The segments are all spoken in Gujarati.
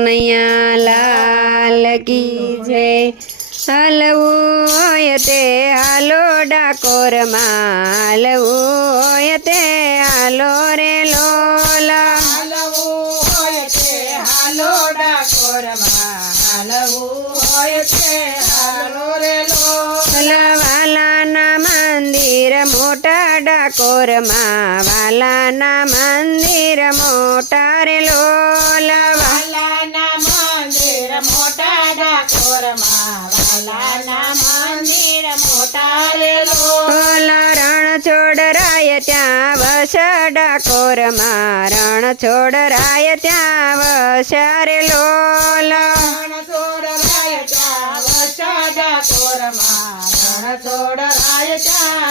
કનૈયા લાલ કી જય હલવું હોય તે હાલો ડાકોરમાં હલવું હોય તે હાલો રે લોલા. હાલવું હોય તે હાલો ડાકોરમાં હાલવું હોય તે હાલો રે લો વાલાના મંદિર મોટા ડાકોરમાં વાલાના મંદિર મોટા રે લોલા વાલાના મંદિર મોટા રે લો ઓલા રણ છોડરાય ત્યાં વસ ડાકોરમાં રણ છોડરાય ત્યાં વસારે લોલા રણ છોડરાય ત્યાં છોડરાય ત્યાં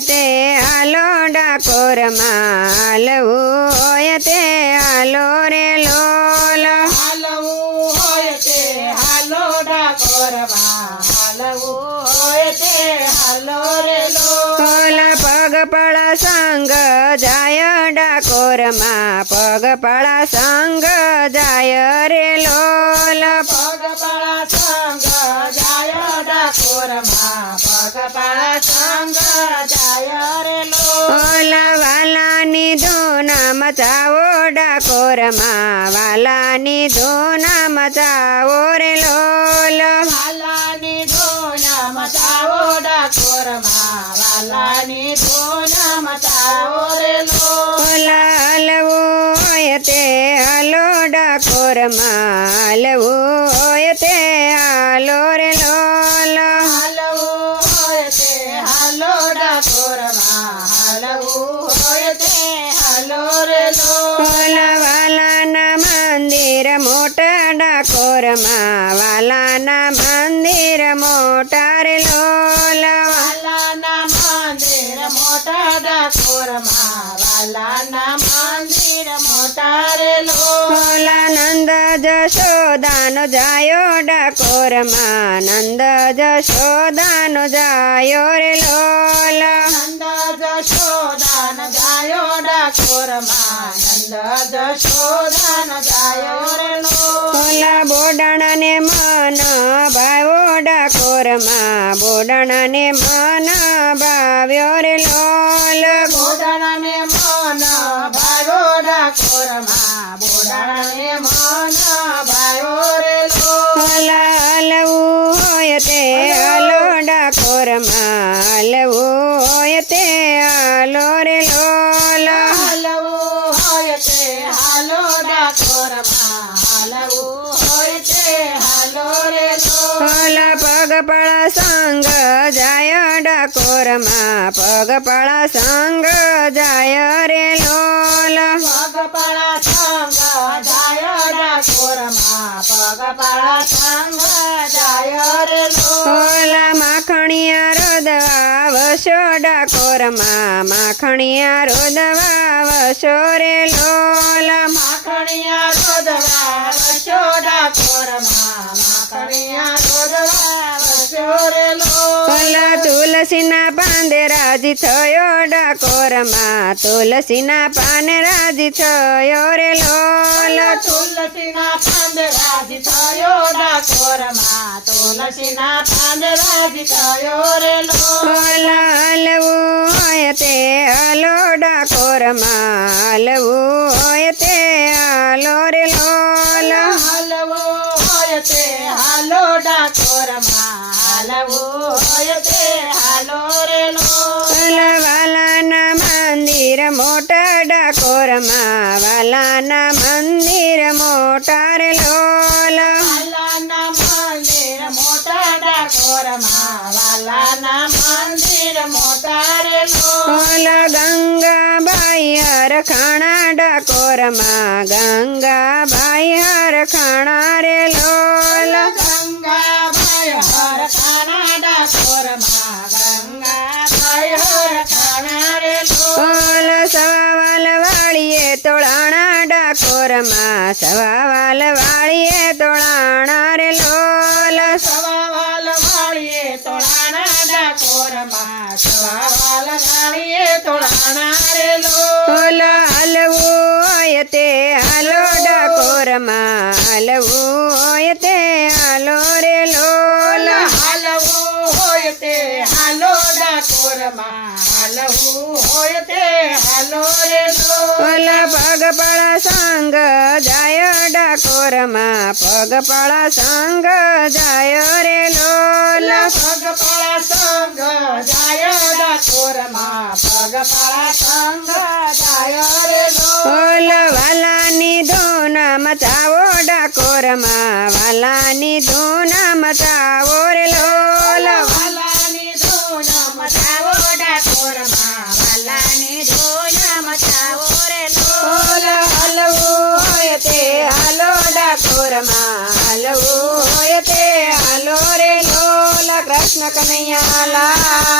તે હાલો ડાકોરમાં હાલવું જાય ડાકોરમાં પગપાળા સંગ જાય રે લોલ. પગપાળા સંગ જાય ડાકોરમાં પગપાળા સંગ જાય રે લો ઓલા વાલાની ધૂન મચાવો ડાકોરમાં વાલાની ધૂન મચાવો રે લોલ. વાલાની ધૂન મચાવો ડાકોરમાં વાલાની ધૂન મચાવો રે લો ડાકોરમાં હલવું હોય તે હાલો રે લોલ. હાલવું તે હાલો ડાકોરમાં હાલવું તે હાલો રે લો ઓલા વાલાના મંદિર મોટા ડાકોરમાં વાલાના મંદિર મોટા રે લોલ. વાલાના મંદિર મોટા ડાકોરમાં વાલાના જશોદાનો જાયો ડાકોરમાં નંદ જશોદાનો જાયો રે લોલ. નંદ જશોદાન જાયો ડાકોરમાં નંદ જશોદાન જાયો રે લોલ. બોડાણાને મન ભાવો ડાકોરમાં બોડાણાને મન ભાવ્યો રે લોલ. બોડાણાને મન ભાયો ડાકોરમાં હલવું હોય તે હાલો રે લોલ. હાલવું હોય તે હાલો ડાકોરમાં હોય તે હાલો રે લો ઓલા પગપાળા સંગ જાય ડાકોરમાં પગપાળા સંગ જાય વસો ડાકોરમાં માખણિયા રોદવા વસો રે લોલ. માખણિયા રોદવા વસો ડાકોરમાં માખણિયા રોદવા વસો રે લો ઓલા તુલસીના પાંદે રાજી થયો ડાકોરમાં તુલસીના પાને રાજી થયો રે લોલ. તુલસીના પાંદે રાજી થયો ડાકોરમાં તુલસીના પાંદે રાજી થયો રે લો ઓલા હલવું હોય તે હાલો ડાકોરમાં હલવું હોય તે હાલો રે લોલ. હાલવું મોટા ડાકોરમાં વાલાના મંદિર મોટાર લોલ. વાલાના મંદિર મોટા ડાકોરમાં વાલાના મંદિર મોટા રે લો ગંગાબાઈ હરખાણા ડાકોરમાં ગંગાબાઈ હરખાણા રે લોલ ગંગાભાઈ હર માં સવાવાલ વાળીએ તોળાણા રે લોલ. સવાવાલ વાળીએ તોળાણા ડાકોરમાં સવાવાલ વાળીએ તોળાણા રે લોલ. હલવો તે હાલો ડાકોરમાં હલવો તે હાલો રે લોલ. હલવો તે હાલો ડાકોરમાં ઓલા પગપાળા સંગ જાય ડાકોરમાં પગપાળા સંગ જાય રે લોલ. પગપાળા સંગ જાય ડાકોરમાં પગપાળા સંગ જાય રે ઓલ વાલાની ધોના મચાવો ડાકોરમાં વાલાની ધોના મચાવો na